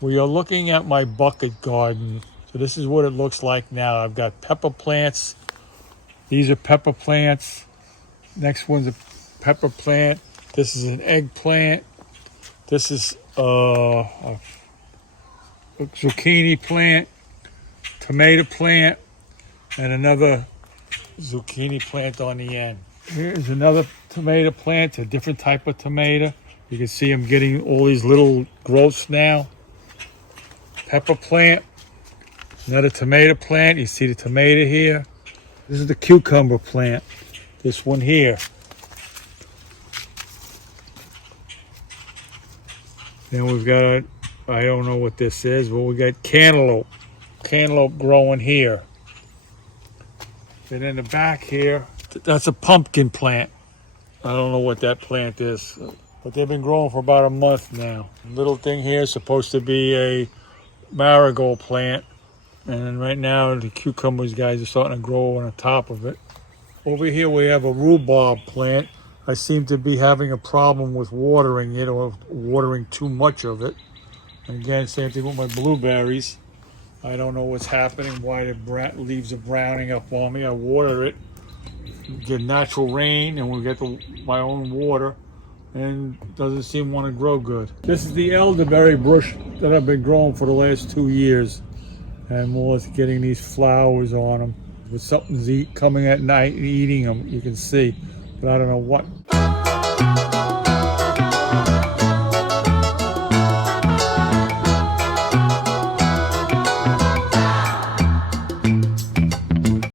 We are looking at my bucket garden. So this is what it looks like now. I've got pepper plants. These are pepper plants. Next one's a pepper plant. This is an eggplant. This is a zucchini plant, tomato plant, and another zucchini plant on the end. Here's another tomato plant, a different type of tomato. You can see I'm getting all these little growths now. Pepper plant, another tomato plant. You see the tomato here. This is the cucumber plant. This one here. Then we've got, I don't know what this is, but we got cantaloupe. Cantaloupe growing here. And in the back here, that's a pumpkin plant. I don't know what that plant is, but they've been growing for about a month now. Little thing here is supposed to be a marigold plant. And right now the cucumbers guys are starting to grow on the top of it. Over here we have a rhubarb plant. I seem to be having a problem with watering it or watering too much of it. And again, same thing with my blueberries. I don't know what's happening, why the leaves are browning up on me. I water it, get natural rain, and we get my own water, and it doesn't seem to want to grow good. This is the elderberry bush that I've been growing for the last 2 years. And more is getting these flowers on them. With something's coming at night and eating them, you can see, but I don't know what.